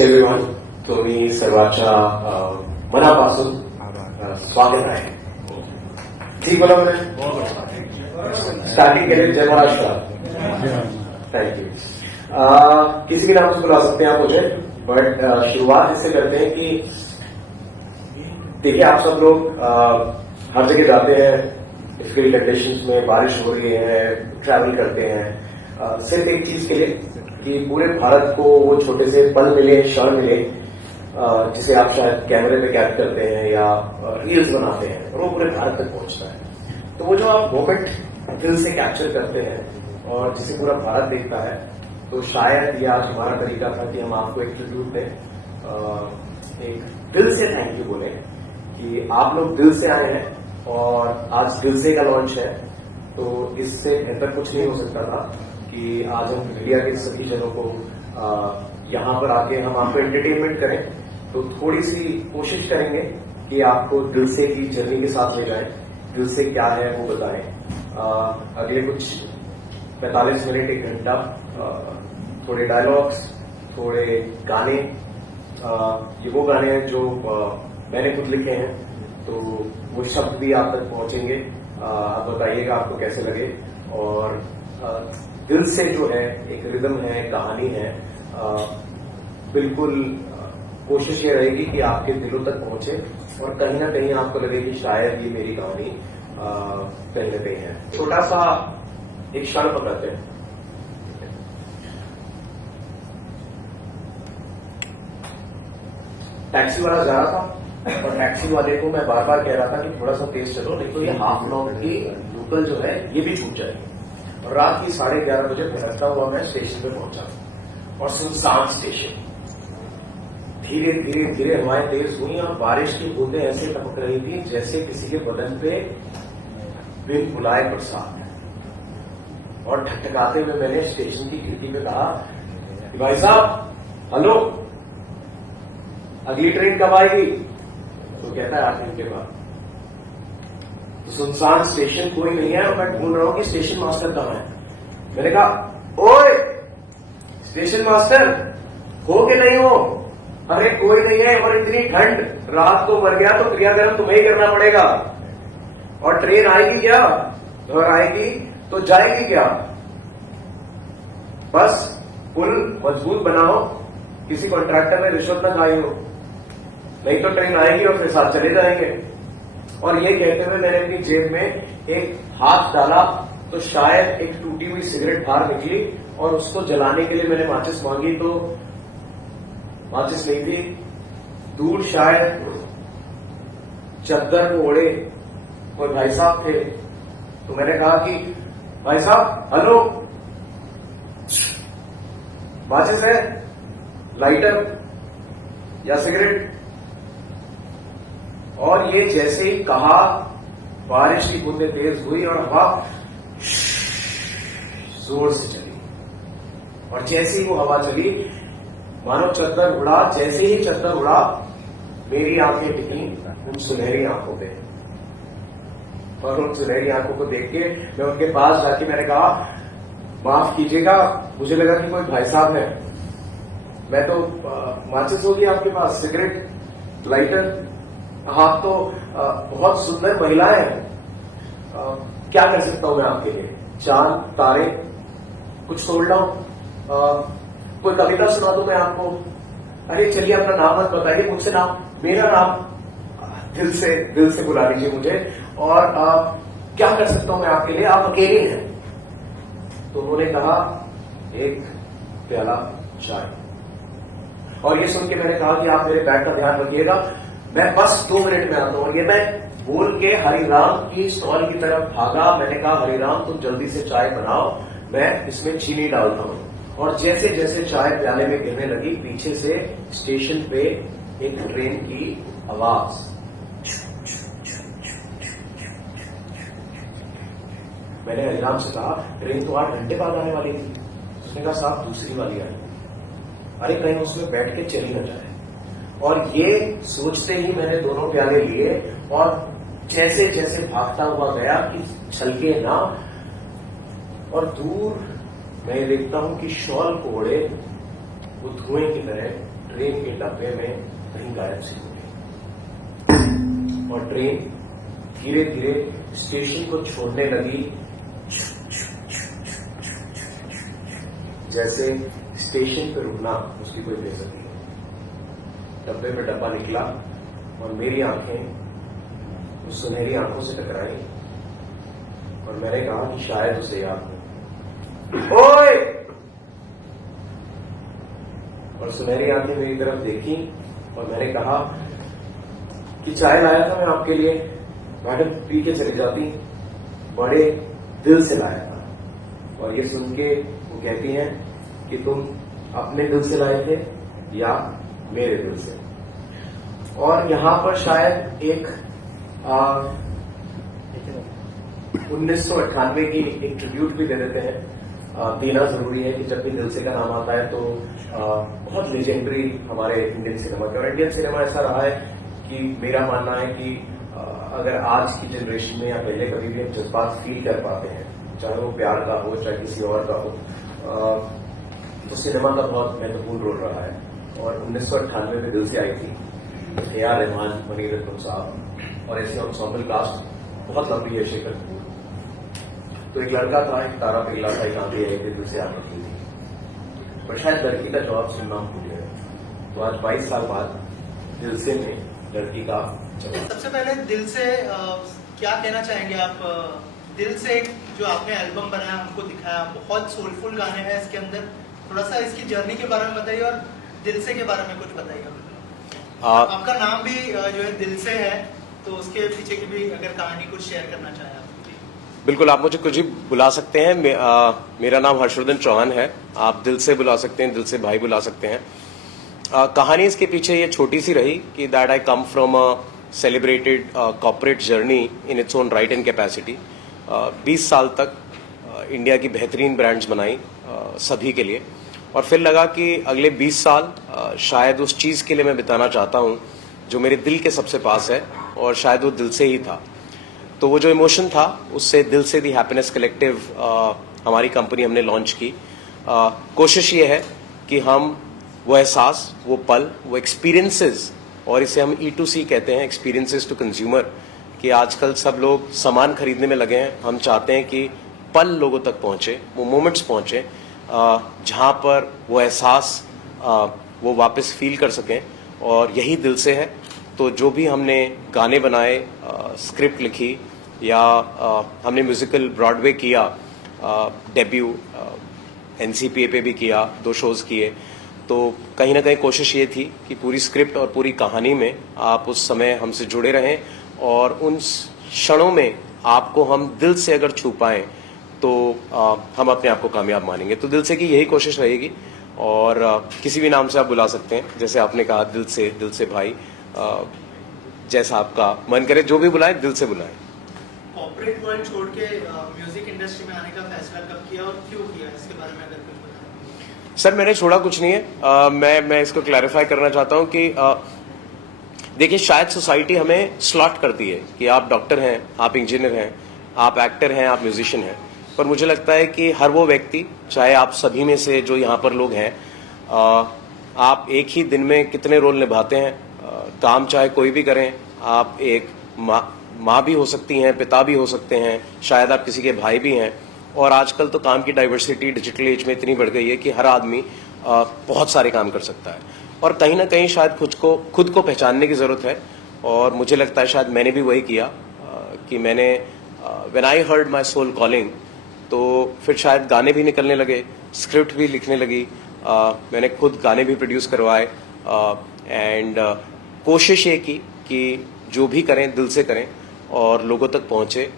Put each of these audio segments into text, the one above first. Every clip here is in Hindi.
एव्हरीवन, तुम्ही सर्वांच्या मनापासून स्वागत आहे. ठीक बोला मैंने स्टार्टिंग के लिए जय महाराष्ट्र. Thank you. किसी भी नाम से बुला सकते हैं आप मुझे, बट शुरुआत इससे करते हैं कि देखिए आप सब लोग हर जगह जाते हैं, डिफिकल्ट कंडीशंस में बारिश हो रही है, ट्रैवल करते हैं सिर्फ एक चीज के लिए कि पूरे भारत को वो छोटे से पल मिले, क्षण मिले जिसे आप शायद कैमरे पे कैद करते हैं या रील्स बनाते हैं और वो पूरे भारत तक पहुंचता है. तो वो जो आप मोमेंट दिल से कैप्चर करते हैं और जिसे पूरा भारत देखता है, तो शायद ये आज हमारा तरीका था कि हम आपको एक ट्रिब्यूट दें, एक दिल से थैंक यू बोले कि आप लोग दिल से आए हैं और आज दिल से का लॉन्च है. तो इससे बेहतर कुछ नहीं हो सकता था कि आज हम मीडिया के सभी जनों को यहाँ पर आके हम आपको एंटरटेनमेंट करें. तो थोड़ी सी कोशिश करेंगे कि आपको दिल से की जर्नी के साथ ले जाएं, दिल से क्या है वो बताएं. अगले कुछ 45 मिनट, 1 घंटा थोड़े डायलॉग्स, थोड़े गाने, ये वो गाने हैं जो मैंने खुद लिखे हैं, तो वो शब्द भी आप तक पहुंचेंगे. आप बताइएगा आपको कैसे लगे. और दिल से जो है एक रिदम है, कहानी है, बिल्कुल कोशिश ये रहेगी कि आपके दिलों तक पहुंचे और कहीं ना कहीं आपको लगे कि शायद ये मेरी कहानी पहले पे है. छोटा सा एक क्षण पकड़ते हैं. टैक्सी वाला जा रहा था और टैक्सी वाले को मैं बार बार कह रहा था कि थोड़ा सा तेज चलो, नहीं तो ये हाफ लॉन्ग की लोकल जो है ये भी छूट जाएगी. और रात की 11:30 बजे भटकता हुआ मैं स्टेशन पे पहुंचा और सुनसान स्टेशन. धीरे धीरे धीरे हवाएं तेज हुई और बारिश की बूंदें ऐसे टपक रही थी जैसे किसी के बदन पे बिन बुलाए बरसात. और ठकठकाते हुए मैंने स्टेशन की खिड़की पे कहा कि भाई साहब, हेलो, अगली ट्रेन कब आएगी? तो कहता है 8 दिन के बाद. तो सुनसान स्टेशन, कोई नहीं है और मैं ढूंढ रहा हूं कि स्टेशन मास्टर कहां है. मैंने कहा, ओए स्टेशन मास्टर, हो कि नहीं हो? अरे कोई नहीं है. और इतनी ठंड, रात को मर गया तो क्रियाकर्म तुम्हें ही करना पड़ेगा. और ट्रेन आएगी क्या? और आएगी तो जाएगी क्या? बस पुल मजबूत बनाओ, किसी कॉन्ट्रैक्टर ने रिश्वत न खाई हो, नहीं तो ट्रेन आएगी और फिर साथ चले जाएंगे. और ये कहते हुए मैंने अपनी जेब में एक हाथ डाला तो शायद एक टूटी हुई सिगरेट बाहर निकली और उसको जलाने के लिए मैंने माचिस मांगी तो माचिस नहीं थी. दूर शायद चद्दर को ओढ़े और भाई साहब थे. तो मैंने कहा कि भाई साहब, हेलो, माचिस है, लाइटर या सिगरेट? और ये जैसे ही कहा, बारिश की बूंदें तेज हुई और हवा जोर से चली. और जैसे ही वो हवा चली, मानो चद्दर उड़ा. जैसे ही चद्दर उड़ा, मेरी आंखें टिकी उन सुनहरी आंखों पे. और उन सुनहरी आंखों को देख के मैं उनके पास जाके मैंने कहा, माफ कीजिएगा, मुझे लगा कि कोई भाई साहब है. मैं तो माचिस होगी आपके पास, सिगरेट, लाइटर. आप तो बहुत सुंदर महिलाएं हैं. क्या कर सकता हूं मैं आपके लिए? चांद, तारे, कुछ तोड़ लाऊं? कोई कविता सुना दूं मैं आपको? अरे चलिए, अपना नाम मत बताइए, मुझसे नाम, मेरा नाम दिल से बुला लीजिए मुझे. और क्या कर सकता हूं मैं आपके लिए? आप अकेले हैं. तो उन्होंने कहा, एक प्याला चाय. और ये सुन के मैंने कहा कि आप मेरे बैग का ध्यान रखिएगा, मैं बस 2 मिनट में आता हूं. और ये मैं बोल के हरिराम की स्टॉल की तरफ भागा. मैंने कहा, हरिराम तुम जल्दी से चाय बनाओ, मैं इसमें चीनी डालता हूं. और जैसे जैसे चाय प्याले में गिरने लगी, पीछे से स्टेशन पे एक ट्रेन की आवाज. मैंने हरिराम से कहा, ट्रेन तो 8 घंटे बाद आने वाली थी. उसने कहा, साहब दूसरी वाली आई. अरे कहीं उसमें बैठ के चली न जाए. और ये सोचते ही मैंने दोनों प्याले लिए और जैसे जैसे भागता हुआ गया कि छलके ना. और दूर मैं देखता हूं कि शॉल को ओढ़े वो धुएं की तरह ट्रेन के डब्बे में कहीं गायब सी हो गई और ट्रेन धीरे धीरे स्टेशन को छोड़ने लगी, जैसे स्टेशन पे रुकना उसकी कोई बेइज्जती हो। डब्बे में डब्बा निकला और मेरी आंखें उस सुनहरी आंखों से टकराई और मैंने कहा कि शायद उसे याद हो। ओए! और सुनहरी आंखें मेरी तरफ देखी और मैंने कहा कि चाय लाया था मैं आपके लिए, मैडम पी के चली जाती, बड़े दिल से लाया था। और ये सुन के वो कहती हैं कि तुम अपने दिल से लाए थे या मेरे दिल से। और यहां पर शायद एक 1998 की एक ट्रिब्यूट भी दे देते हैं। देना जरूरी है कि जब भी दिल से का नाम आता है तो बहुत लेजेंडरी हमारे इंडियन सिनेमा का, और इंडियन सिनेमा ऐसा रहा है कि मेरा मानना है कि अगर आज की जनरेशन में या पहले कभी भी हम जज्बात फील कर पाते हैं, चाहे वो प्यार का हो चाहे किसी और का हो, तो सिनेमा का बहुत महत्वपूर्ण रोल रहा है। और 1998 में दिल से आई थी A.R. रहमान, मनी रत्नम साहब और ऐसे एंसेम्बल कास्ट बहुत लंबी है, शेखर कपूर। तो एक लड़का था, एक तारा पिघला था, एक आंधी आई थी, दिल से आने की थी, पर शायद लड़की का जवाब सुनना भूल गए। तो आज 22 साल बाद दिल से में लड़की का जवाब। सबसे पहले दिल से क्या कहना चाहेंगे आप? दिल से जो आपने एल्बम बनाया, हमको दिखाया, बहुत सोलफुल गाने हैं इसके अंदर। थोड़ा सा इसकी जर्नी के बारे में बताइए और दिल से के बारे में कुछ बताइए। आपका नाम भी जो है दिल से है, तो उसके पीछे की भी अगर कहानी कुछ शेयर करना चाहें आप। बिल्कुल, आप मुझे कुछ भी बुला सकते हैं। मेरा नाम हर्षवर्धन चौहान है। आप दिल से बुला सकते हैं, दिल से भाई बुला सकते हैं। कहानी इसके पीछे ये छोटी सी रही कि that I come from a celebrated corporate journey in its own right and capacity. 20 साल तक इंडिया की बेहतरीन ब्रांड्स बनाई सभी के लिए, और फिर लगा कि अगले 20 साल शायद उस चीज के लिए मैं बिताना चाहता हूं जो मेरे दिल के सबसे पास है, और शायद वो दिल से ही था। तो वो जो इमोशन था, उससे दिल से दी हैप्पीनेस कलेक्टिव हमारी कंपनी हमने लॉन्च की। कोशिश ये है कि हम वो एहसास, वो पल, वो एक्सपीरियंसेस, और इसे हम E2C कहते हैं, एक्सपीरियंसेस टू कंज्यूमर, कि आजकल सब लोग सामान खरीदने में लगे हैं। हम चाहते हैं कि पल लोगों तक पहुंचे, वो मोमेंट्स पहुंचे जहां पर वो एहसास वो वापस फील कर सकें, और यही दिल से है। तो जो भी हमने गाने बनाए, स्क्रिप्ट लिखी, या हमने म्यूजिकल ब्रॉडवे किया, डेब्यू NCPA पे भी किया, 2 शोज किए, तो कहीं ना कहीं कोशिश ये थी कि पूरी स्क्रिप्ट और पूरी कहानी में आप उस समय हमसे जुड़े रहें, और उन क्षणों में आपको हम दिल से अगर छू पाएं तो हम अपने आप को कामयाब मानेंगे। तो दिल से की यही कोशिश रहेगी, और किसी भी नाम से आप बुला सकते हैं, जैसे आपने कहा दिल से भाई, जैसा आपका मन करे, जो भी बुलाए दिल से बुलाए। कॉर्पोरेट वर्ल्ड छोड़ के म्यूजिक इंडस्ट्री में आने का फैसला कब किया और क्यों किया, इसके बारे में अगर कुछ बताएं। सर, मैंने छोड़ा कुछ नहीं है। मैं इसको क्लैरिफाई करना चाहता हूं कि देखिए, शायद सोसाइटी हमें स्लॉट करती है कि आप डॉक्टर हैं, आप इंजीनियर हैं, आप एक्टर हैं, आप म्यूजिशियन हैं, पर मुझे लगता है कि हर वो व्यक्ति, चाहे आप सभी में से जो यहाँ पर लोग हैं, आप एक ही दिन में कितने रोल निभाते हैं। काम चाहे कोई भी करें, आप एक माँ भी हो सकती हैं, पिता भी हो सकते हैं, शायद आप किसी के भाई भी हैं, और आजकल तो काम की डाइवर्सिटी डिजिटल एज में इतनी बढ़ गई है कि हर आदमी बहुत सारे काम कर सकता है, और कहीं ना कहीं शायद खुद को पहचानने की जरूरत है। और मुझे लगता है शायद मैंने भी वही किया कि मैंने when I heard my soul calling, तो फिर शायद गाने भी निकलने लगे, स्क्रिप्ट भी लिखने लगी, मैंने खुद गाने भी प्रोड्यूस करवाए, एंड कोशिश ये की कि जो भी करें दिल से करें और लोगों तक पहुंचे,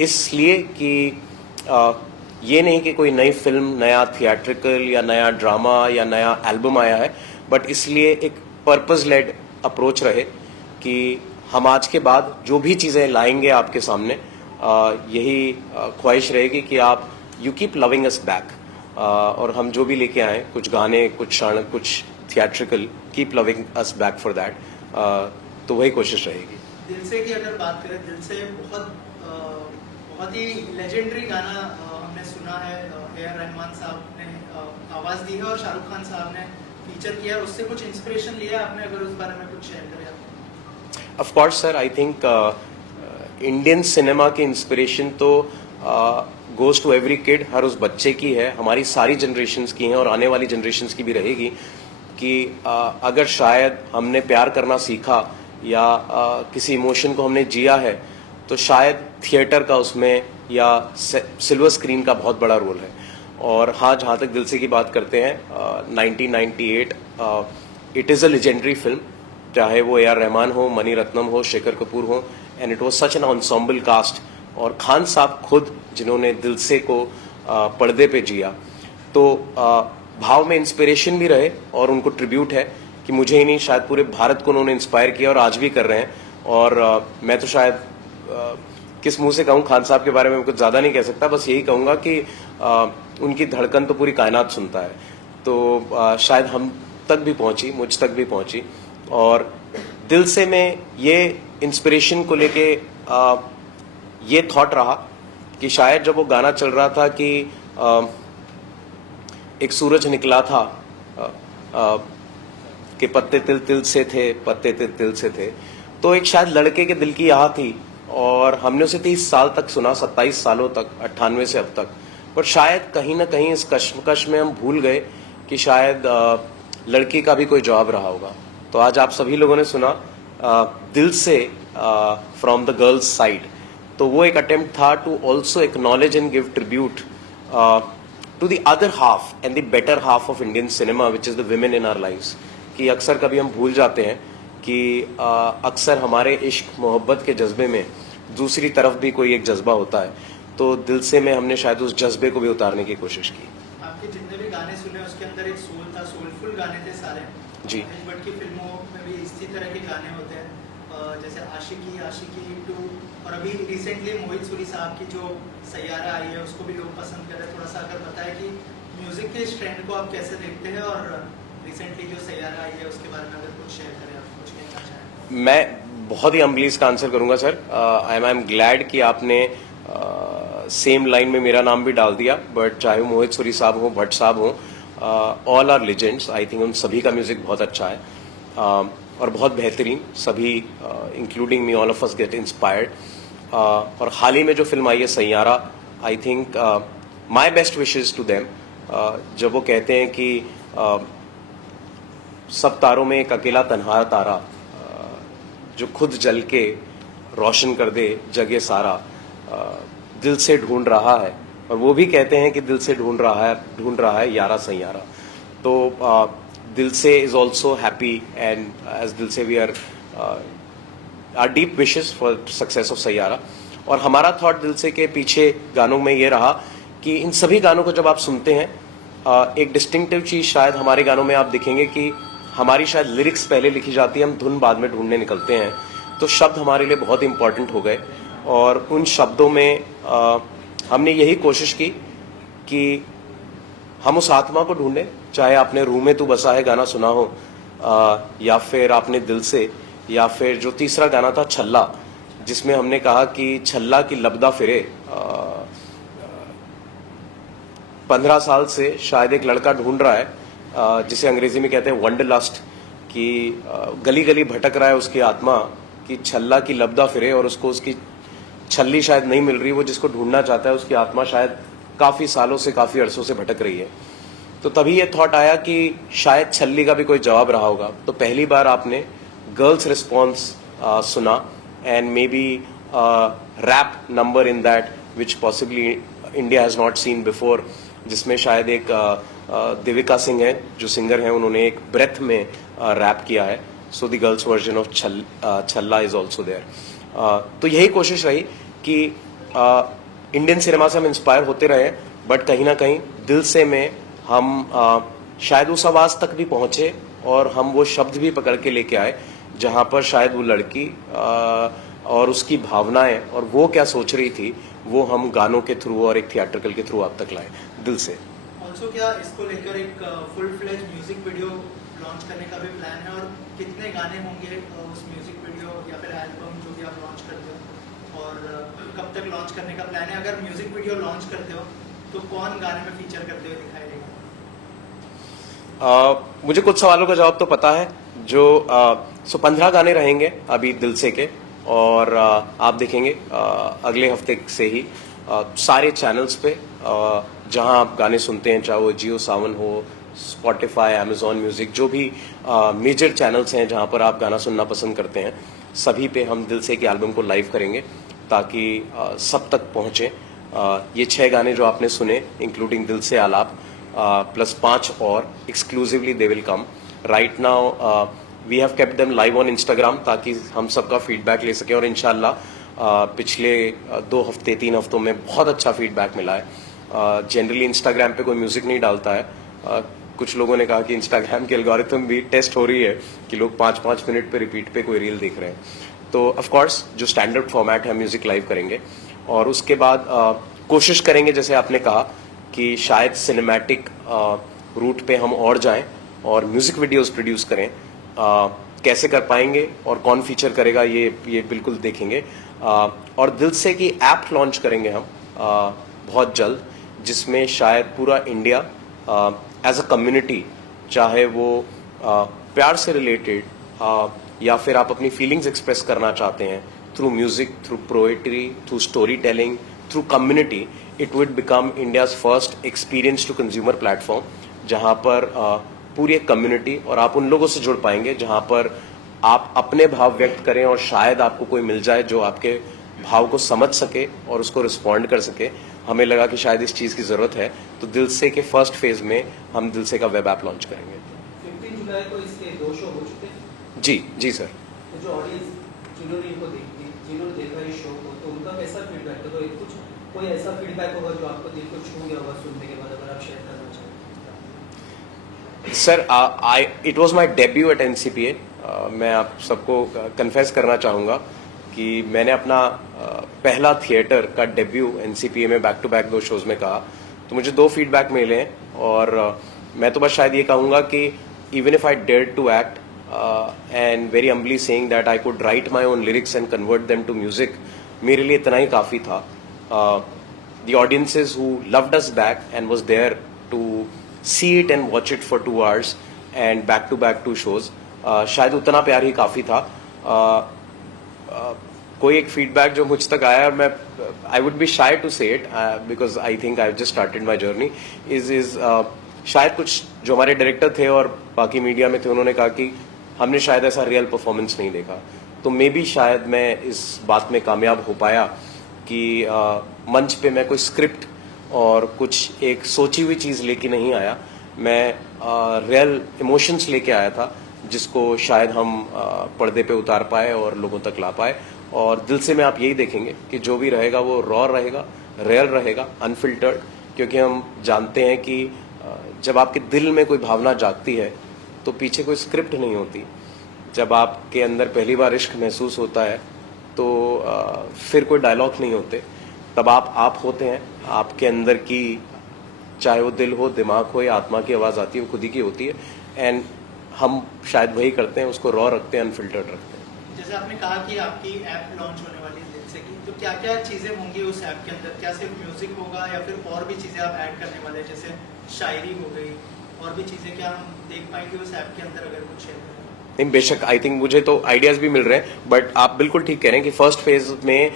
इसलिए कि ये नहीं कि कोई नई फिल्म, नया थिएट्रिकल या नया ड्रामा या नया एल्बम आया है, बट इसलिए एक पर्पस लेड अप्रोच रहे कि हम आज के बाद जो भी चीजें लाएंगे आपके सामने, यही ख्वाहिश रहेगी कि आप you keep loving us back, और हम जो भी लेके आए, कुछ गाने, कुछ क्षण, कुछ theatrical, keep loving us back for that, तो वही कोशिश रहेगी। दिल से की अगर बात करें, दिल से बहुत ही लेजेंडरी गाना हमने सुना है। A.R. रहमान साहब ने आवाज दी है और शाहरुख खान साहब ने फीचर किया है उससे कुछ इंस्पिरेशन लिया है आपने, अगर उस बारे में कुछ शेयर करें आप? Of course sir, I think Indian cinema की इंस्पिरेशन तो गोज टू एवरी किड, हर उस बच्चे की है, हमारी सारी जनरेशन्स की हैं और आने वाली जनरेशन्स की भी रहेगी कि अगर शायद हमने प्यार करना सीखा या किसी इमोशन को हमने जिया है तो शायद थिएटर का उसमें या सिल्वर स्क्रीन का बहुत बड़ा रोल है। और हाँ, जहाँ तक दिल से की बात करते हैं, 1998 it is a legendary film, चाहे वो AR रहमान हो, मनी रत्नम हो, शेखर कपूर हो, and it was such an ensemble cast. और खान साहब खुद जिन्होंने दिल से को पर्दे पे जिया, तो भाव में इंस्पिरेशन भी रहे और उनको ट्रिब्यूट है कि मुझे ही नहीं, शायद पूरे भारत को उन्होंने इंस्पायर किया और आज भी कर रहे हैं। और मैं तो शायद किस मुंह से कहूँ खान साहब के बारे में कुछ ज्यादा नहीं कह सकता, बस यही कहूंगा कि उनकी धड़कन तो पूरी कायनात सुनता है। तो शायद हम तक भी पहुंची, मुझ तक भी पहुंची। और दिल से में ये इंस्पिरेशन को लेके ये थॉट रहा कि शायद जब वो गाना चल रहा था कि एक सूरज निकला था कि पत्ते तिल तिल से थे, पत्ते तिल तिल से थे, तो एक शायद लड़के के दिल की आह थी और हमने उसे 30 साल तक सुना, 27 सालों तक, 98 से अब तक। पर शायद कहीं ना कहीं इस कश्मकश में हम भूल गए कि शायद लड़की का भी कोई जवाब रहा होगा। तो आज आप सभी लोगों ने सुना दिल से फ्रॉम द गर्ल्स साइड, तो वो एक अटेम्प्ट था to also acknowledge and give tribute to the other half and the better half of Indian cinema which is the women in our lives. कि अक्सर कभी हम भूल जाते हैं कि अक्सर हमारे इश्क मोहब्बत के जज्बे में दूसरी तरफ भी कोई एक जज्बा होता है। तो दिल से में हमने शायद उस जज्बे को भी उतारने की कोशिश की। आपके जितने भी गाने सुने उसके अंदर एक सोल था, सोलफुल गाने थे सारे जी। बट की फिल्मों में भी इसी तरह के गाने होते हैं, जैसे आशिकी, आशिकी 2, और अभी रिसेंटली मोहित सूरी साहब की जो सैयारा आई है उसको भी लोग पसंद कर रहे हैं। थोड़ा सा अगर बताएं कि म्यूजिक के इस ट्रेंड को आप कैसे देखते हैं और रिसेंटली जो सैयारा आई है उसके बारे में अगर कुछ शेयर करें, आप कुछ कहना चाहें? मैं बहुत ही हम्बली इसका आंसर करूंगा सर। आई एम ग्लैड कि आपने सेम लाइन में मेरा नाम भी डाल दिया। बट चाहे मोहित सूरी साहब हो, भट्ट साहब हो, all are legends. I think उन सभी का म्यूजिक बहुत अच्छा है और बहुत बेहतरीन। सभी including me, all of us get inspired. और हाल ही में जो फिल्म आई है Saiyaara, I think my best wishes to them. जब वो कहते हैं कि सब तारों में एक अकेला तन्हा तारा जो खुद जल के रोशन कर दे जगे सारा, दिल से ढूंढ रहा है। और वो भी कहते हैं कि दिल से ढूंढ रहा है यारा सैयारा। तो Dil Se is also happy and as Dil Se we are deep wishes for success of Saiyaara. और हमारा थॉट दिल से के पीछे गानों में ये रहा कि इन सभी गानों को जब आप सुनते हैं, एक डिस्टिंक्टिव चीज शायद हमारे गानों में आप दिखेंगे कि हमारी शायद लिरिक्स पहले लिखी जाती है, हम धुन बाद में ढूंढने निकलते हैं। तो शब्द हमारे लिए बहुत इंपॉर्टेंट हो गए और उन शब्दों में हमने यही कोशिश की कि हम उस आत्मा को ढूंढें। चाहे आपने रूह में तू बसा है गाना सुना हो, या फिर आपने दिल से, या फिर जो तीसरा गाना था छल्ला, जिसमें हमने कहा कि छल्ला की लबदा फिरे। 15 साल से शायद एक लड़का ढूंढ रहा है जिसे अंग्रेजी में कहते हैं वंडरलस्ट, कि गली गली भटक रहा है उसकी आत्मा कि छल्ला की लबदा फिरे और उसको उसकी छल्ली शायद नहीं मिल रही। वो जिसको ढूंढना चाहता है उसकी आत्मा शायद काफी सालों से, काफी अरसों से भटक रही है। तो तभी ये थॉट आया कि शायद छल्ली का भी कोई जवाब रहा होगा। तो पहली बार आपने गर्ल्स रिस्पॉन्स सुना and maybe rap number in that which possibly India has not seen before, जिसमें शायद एक देविका सिंह है जो सिंगर हैं, उन्होंने एक ब्रेथ में रैप किया है। So the girls version of छल्ला इज ऑल्सो देयर। तो यही कोशिश रही कि इंडियन सिनेमा से हम इंस्पायर होते रहे, बट कहीं ना कहीं दिल से में हम शायद उस आवाज तक भी पहुंचे और हम वो शब्द भी पकड़ के लेके आए जहां पर शायद वो लड़की और उसकी भावनाएं और वो क्या सोच रही थी, वो हम गानों के थ्रू और एक थिएट्रिकल के थ्रू आप तक लाए दिल से। ऑल्सो क्या इसको लेकर एक full fledge music video launch करने का भी प्लान है, और कितने गाने होंगे उस म्यूजिक वीडियो या फिर एल्बम जो भी आप लॉन्च करते हो, और कब तक लॉन्च करने का प्लान है? अगर म्यूजिक वीडियो लॉन्च करते हो तो कौन गाने में फीचर करते हुए दिखाई देगा? मुझे कुछ सवालों का जवाब तो पता है। जो 15 गाने रहेंगे अभी दिल से के, और आप देखेंगे अगले हफ्ते से ही सारे चैनल्स पे जहां आप गाने सुनते हैं, चाहे वो जियो सावन हो, स्पॉटिफाई, अमेजॉन म्यूजिक, जो भी मेजर चैनल्स हैं जहां पर आप गाना सुनना पसंद करते हैं, सभी पे हम दिल से के एल्बम को लाइव करेंगे ताकि सब तक पहुंचे। ये 6 गाने जो आपने सुने, इंक्लूडिंग दिल से आलाप, प्लस 5 और exclusively they will come. Right now we have kept them live on Instagram ताकि हम सबका फीडबैक ले सकें, और इंशाल्लाह पिछले 2 हफ्ते 3 हफ्तों में बहुत अच्छा फीडबैक मिला है। जनरली इंस्टाग्राम पे कोई म्यूजिक नहीं डालता है। कुछ लोगों ने कहा कि इंस्टाग्राम की एल्गोरिथम भी टेस्ट हो रही है कि लोग 5-5 मिनट पे रिपीट पे कोई रील देख रहे हैं। तो ऑफ कोर्स जो स्टैंडर्ड फॉर्मेट है, म्यूजिक लाइव करेंगे, और उसके बाद कोशिश करेंगे जैसे आपने कहा कि शायद सिनेमैटिक रूट पे हम और जाएं और म्यूजिक वीडियोस प्रोड्यूस करें। कैसे कर पाएंगे और कौन फीचर करेगा ये बिल्कुल देखेंगे। और दिल से की ऐप लॉन्च करेंगे हम बहुत जल्द, जिसमें शायद पूरा इंडिया एज अ कम्युनिटी, चाहे वो प्यार से रिलेटेड या फिर आप अपनी फीलिंग्स एक्सप्रेस करना चाहते हैं through music, through poetry, through story telling, through community, it would become India's first experience to consumer platform, जहां पर पूरी एक कम्युनिटी और आप उन लोगों से जुड़ पाएंगे जहां पर आप अपने भाव व्यक्त करें और शायद आपको कोई मिल जाए जो आपके भाव को समझ सके और उसको रिस्पॉन्ड कर सके। हमें लगा कि शायद इस चीज की जरूरत है, तो दिल से के फर्स्ट फेज में हम दिल से का वेब ऐप लॉन्च करेंगे। 15 जुलाई को इसके 2 शो हो चुके हैं। जी सर। तो जो ऑडियंस जिन्होंने देखा इस शो को, तो उनका कैसा फीडबैक था? तो कुछ कोई ऐसा फीडबैक होगा जो आपको दिल को छू गया होगा सुनने के बाद, अगर आप शेयर करना चाहें? Sir, it was my debut at NCPA। मैं आप सबको कन्फेस करना चाहूंगा कि मैंने अपना पहला थिएटर का डेब्यू NCPA में बैक टू बैक 2 शोज में कहा, तो मुझे 2 फीडबैक मिले हैं। और मैं तो बस शायद ये कहूंगा कि even if I dare to act and very humbly saying that I could write my own lyrics and convert them to music, मेरे लिए इतना ही काफी था। The audiences who loved us back and was there to see it and watch it for 2 hours and back to back 2 shows, शायद उतना प्यार ही काफी था। कोई एक फीडबैक जो मुझ तक आया, मैं I would be shy to say it because I think I just started my journey, is शायद कुछ जो हमारे डायरेक्टर थे और बाकी मीडिया में थे, उन्होंने कहा कि हमने शायद ऐसा रियल परफॉर्मेंस नहीं देखा। तो मे बी शायद मैं इस बात में कामयाब हो पाया कि मंच पे मैं कोई स्क्रिप्ट और कुछ एक सोची हुई चीज लेके नहीं आया, मैं रियल इमोशंस लेके आया था, जिसको शायद हम पर्दे पे उतार पाए और लोगों तक ला पाए। और दिल से में आप यही देखेंगे कि जो भी रहेगा वो रॉ रहेगा, रियल रहेगा, अनफिल्टर्ड, क्योंकि हम जानते हैं कि जब आपके दिल में कोई भावना जागती है तो पीछे कोई स्क्रिप्ट नहीं होती। जब आपके अंदर पहली बार इश्क महसूस होता है तो फिर कोई डायलॉग नहीं होते, तब आप होते हैं। आपके अंदर की, चाहे वो दिल हो, दिमाग हो या आत्मा की आवाज आती है, वो खुद ही की होती है, एंड हम शायद वही करते हैं, उसको रॉ रखते हैं, अनफिल्टर्ड रखते हैं। जैसे आपने कहा कि आपकी ऐप लॉन्च होने वाली है दिल से की, तो क्या क्या चीजें होंगी उस ऐप के अंदर? क्या सिर्फ म्यूजिक होगा या फिर और भी चीजें आप ऐड करने वाले हैं, जैसे शायरी हो गई, और भी चीजें क्या हम देख पाएंगे उस ऐप के अंदर, अगर कुछ शेयर करें? नहीं, बेशक, आई थिंक मुझे तो आइडियाज भी मिल रहे हैं, बट आप बिल्कुल ठीक कह रहे हैं कि फर्स्ट फेज में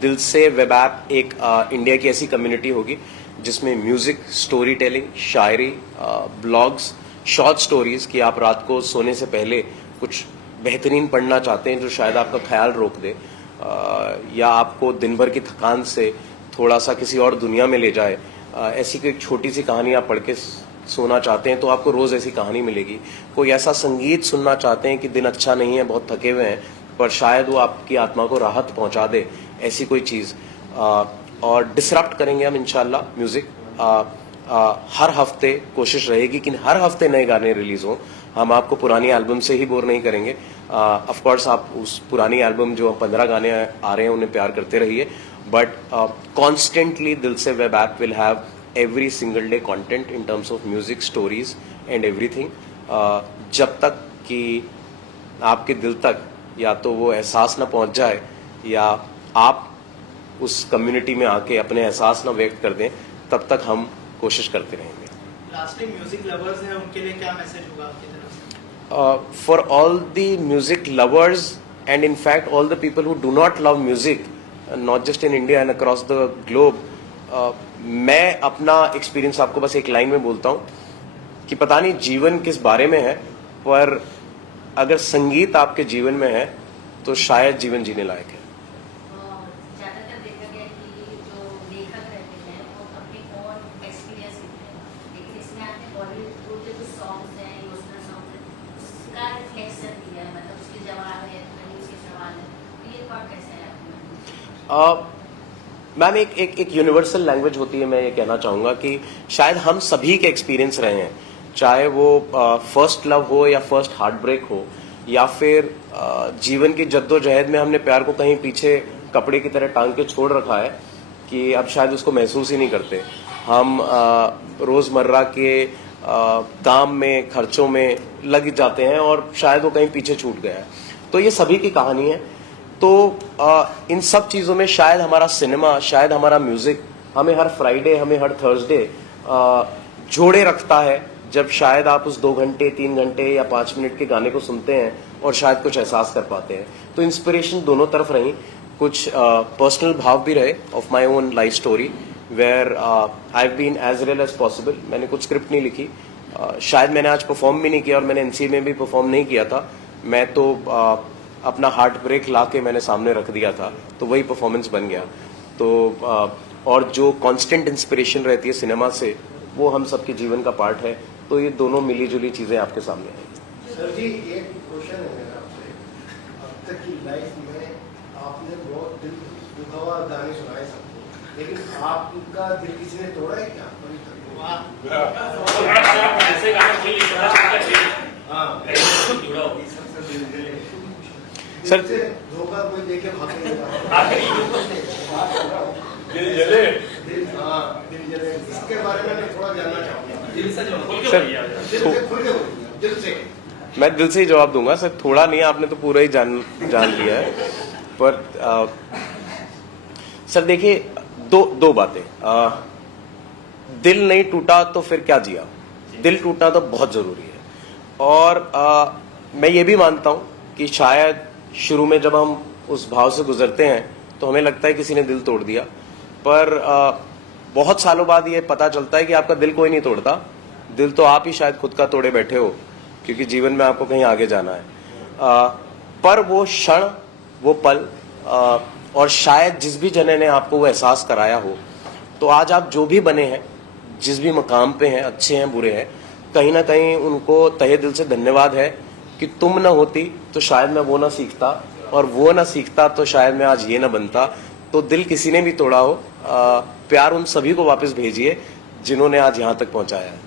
दिल से वेब ऐप एक इंडिया की ऐसी कम्युनिटी होगी जिसमें म्यूजिक, स्टोरी टेलिंग, शायरी, ब्लॉग्स, शॉर्ट स्टोरीज की आप रात को सोने से पहले कुछ बेहतरीन पढ़ना चाहते हैं जो शायद आपका ख्याल रोक दे, या आपको दिन भर की थकान से थोड़ा सा किसी और दुनिया में ले जाए, ऐसी कोई छोटी सी कहानी आप पढ़ के सोना चाहते हैं तो आपको रोज ऐसी कहानी मिलेगी। कोई ऐसा संगीत सुनना चाहते हैं कि दिन अच्छा नहीं है, बहुत थके हुए हैं, पर शायद वो आपकी आत्मा को राहत पहुंचा दे, ऐसी कोई चीज। और डिसरप्ट करेंगे हम इंशाल्लाह म्यूजिक। हर हफ्ते कोशिश रहेगी कि हर हफ्ते नए गाने रिलीज हों। हम आपको पुरानी एल्बम से ही बोर नहीं करेंगे। ऑफ कोर्स आप उस पुरानी एल्बम जो 15 गाने आ रहे हैं उन्हें प्यार करते रहिए, बट कॉन्स्टेंटली दिल से web app will have every single day content in terms of music, stories and everything, जब तक कि आपके दिल तक या तो वो एहसास ना पहुंच जाए या आप उस कम्युनिटी में आके अपने एहसास ना व्यक्त कर दें, तब तक हम कोशिश करते रहेंगे। लास्टली म्यूजिक लवर्स हैं उनके लिए क्या मैसेज होगा आपकी तरफ से? For all the music lovers and in fact all the people who do not love music, not just in India and across the globe, मैं अपना एक्सपीरियंस आपको बस एक लाइन में बोलता हूँ कि पता नहीं जीवन किस बारे में है, पर अगर संगीत आपके जीवन में है तो शायद जीवन जीने लायक है। ज्यादातर देखा गया कि जो लेखक रहते हैं वो अपने ओन एक्सपीरियंस लिखते हैं, लेकिन इसमें आपने बॉलीवुड के कुछ सॉन्ग्स हैं, इमोशनल सॉन्ग्स हैं, उसका रिफ्लेक्शन दिया है, मतलब उसके जवाब है, कहीं उसके सवाल है, तो ये पार्ट कैसा है आपका? मैम एक यूनिवर्सल लैंग्वेज होती है। मैं ये कहना चाहूंगा कि शायद हम सभी के एक्सपीरियंस रहे हैं, चाहे वो फर्स्ट लव हो या फर्स्ट हार्ट ब्रेक हो, या फिर जीवन की जद्दोजहद में हमने प्यार को कहीं पीछे कपड़े की तरह टांग के छोड़ रखा है कि अब शायद उसको महसूस ही नहीं करते। हम रोजमर्रा के काम में, खर्चों में लग जाते हैं और शायद वो कहीं पीछे छूट गया है। तो ये सभी की कहानी है। तो इन सब चीज़ों में शायद हमारा सिनेमा, शायद हमारा म्यूजिक हमें हर फ्राइडे, हमें हर थर्सडे जोड़े रखता है, जब शायद आप उस 2 घंटे, 3 घंटे या 5 मिनट के गाने को सुनते हैं और शायद कुछ एहसास कर पाते हैं। तो इंस्पिरेशन दोनों तरफ रही, कुछ पर्सनल भाव भी रहे of my own life story where I have been as real as possible. मैंने कुछ स्क्रिप्ट नहीं लिखी, शायद मैंने आज परफॉर्म भी नहीं किया और मैंने एनसीए में भी परफॉर्म नहीं किया था। मैं तो अपना हार्ट ब्रेक ला के मैंने सामने रख दिया था, तो वही परफॉर्मेंस बन गया। तो और जो कांस्टेंट इंस्पिरेशन रहती है सिनेमा से, वो हम सबके जीवन का पार्ट है। तो ये दोनों मिली जुली चीजें आपके सामने हैं। सर जी, एक क्वेश्चन है मेरा आपसे। अब तक की लाइफ में आपने बहुत दिल दुखा हुआ गाने सुनाए सबको, लेकिन आपका दिल किसी ने तोड़ा है क्या? ऐसे गाने कोई लिखना चाहिए। हाँ, जुड़ा हो सर से धोखा कोई देके भागेगा। दिल जले। हाँ, दिल जले। इसके बारे में मैं थोड़ा जानना चाहूँगा। दिल से जो सर, दिल से मैं दिल से ही जवाब दूंगा सर। थोड़ा नहीं, आपने तो पूरा ही जान लिया है। पर सर देखिए, दो बातें। दिल नहीं टूटा तो फिर क्या जिया। दिल टूटना तो बहुत जरूरी है। और मैं ये भी मानता हूं कि शायद शुरू में जब हम उस भाव से गुजरते हैं तो हमें लगता है किसी ने दिल तोड़ दिया, पर बहुत सालों बाद ये पता चलता है कि आपका दिल कोई नहीं तोड़ता। दिल तो आप ही शायद खुद का तोड़े बैठे हो, क्योंकि जीवन में आपको कहीं आगे जाना है। पर वो क्षण, वो पल, और शायद जिस भी जने ने आपको वो एहसास कराया हो, तो आज आप जो भी बने हैं, जिस भी मकाम पे हैं, अच्छे हैं बुरे हैं, कहीं ना कहीं उनको तहे दिल से धन्यवाद है कि तुम ना होती तो शायद मैं वो ना सीखता, और वो ना सीखता तो शायद मैं आज ये ना बनता। तो दिल किसी ने भी तोड़ा हो, प्यार उन सभी को वापस भेजिए जिन्होंने आज यहाँ तक पहुँचाया है।